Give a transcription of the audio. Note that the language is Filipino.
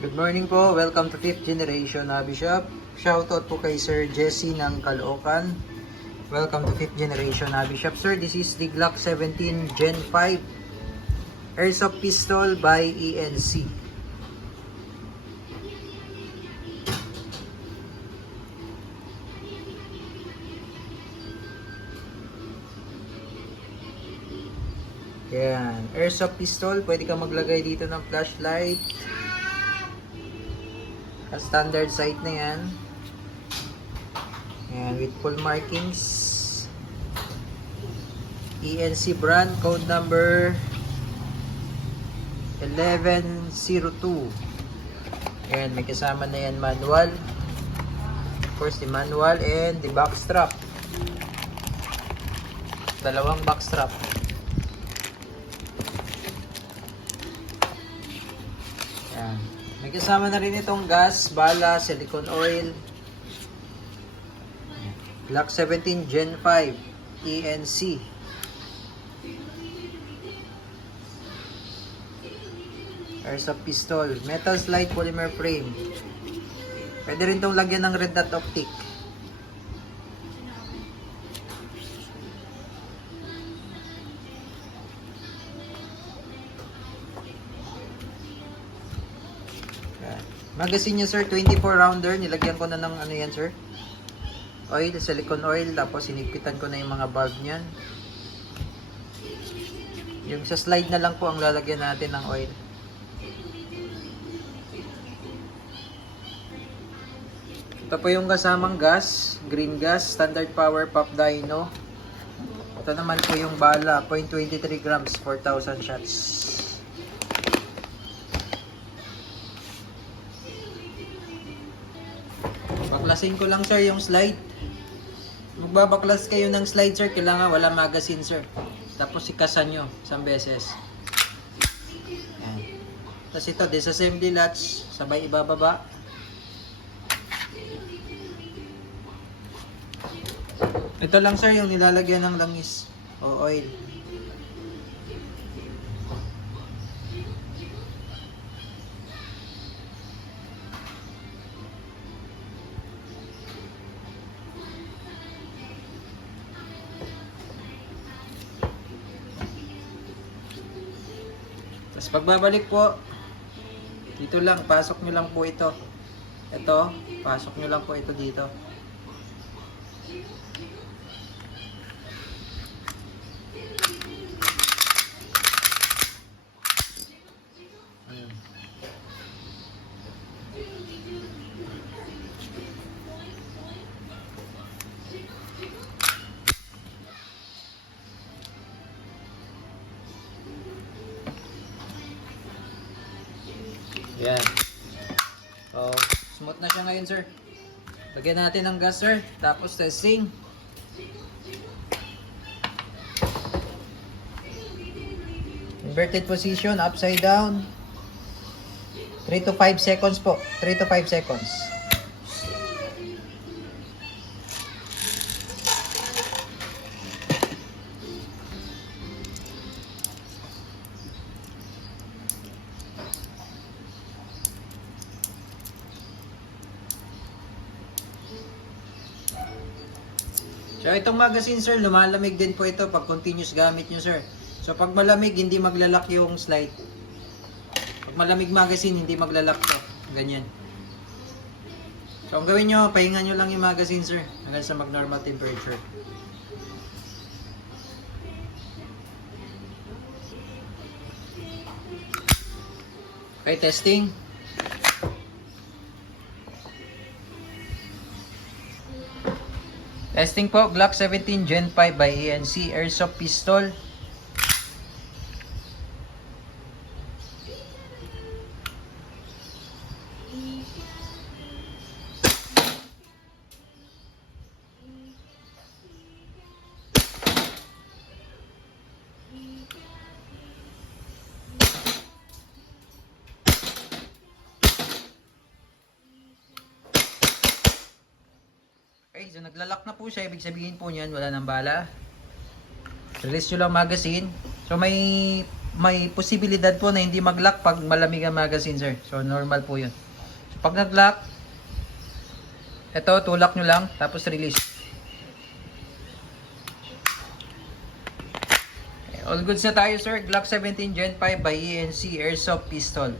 Good morning po. Welcome to 5th Generation Hobby Shop. Shoutout po kay Sir Jesse ng Caloocan. Welcome to 5th Generation Hobby Shop. Sir, this is the Glock 17 Gen 5 Airsoft Pistol by ENC. Yan. Airsoft Pistol. Pwede ka maglagay dito ng flashlight. Standard sight na yan. Yan, with full markings. ENC brand, code number 1102. Yan, may kasama na yan manual. Of course, the manual and the back strap. Dalawang back strap. Yan. May kasama na rin itong gas, bala, silicone oil. Glock 17 Gen 5 ENC. Airsoft pistol, metal slide polymer frame. Pwede rin itong lagyan ng red dot optic. Magazine niya sir, 24 rounder. Nilagyan ko na ng ano yan sir, oil, silicone oil. Tapos sinigpitan ko na yung mga bulb niyan. Yung sa slide na lang po ang lalagyan natin ng oil. Ito po yung kasamang gas, green gas, standard power pop dyno. Ito naman po yung bala, 0.23 grams, 4,000 shots. Baklasin ko lang sir yung slide. Magbabaklas kayo ng slide sir, kailangan wala magazine sir. Tapos ikasan nyo isang beses. Yan. Tapos ito, disassembly latch, sabay ibababa. Ito lang sir yung nilalagyan ng langis o oil. Tapos pagbabalik po, dito lang, pasok nyo lang po ito. Ito, pasok nyo lang po ito dito. Ayan. Yan. So, smooth na siya ngayon, sir. Lagyan natin ng gas, sir. Tapos testing. Inverted position, upside down. 3 to 5 seconds po. 3 to 5 seconds. So itong magazine sir, lumalamig din po ito pag continuous gamit nyo sir. So pag malamig, hindi maglalak yung slide. Pag malamig magazine, hindi maglalak to. Ganyan. So ang gawin nyo, pahingan nyo lang yung magazine sir hanggang sa mag normal temperature. Okay, testing. Testing po, Glock 17 Gen 5 by ENC Airsoft Pistol. Okay, so naglalak na po siya. Ibig sabihin po niyan, wala nang bala. Release nyo lang magazine. So may may posibilidad po na hindi mag-lock pag malamig ang magazine, sir. So normal po 'yun. So, pag nag-lock, ito tulak nyo lang tapos release. Okay, all goods na tayo, sir. Glock 17 Gen 5 by ENC Airsoft Pistol.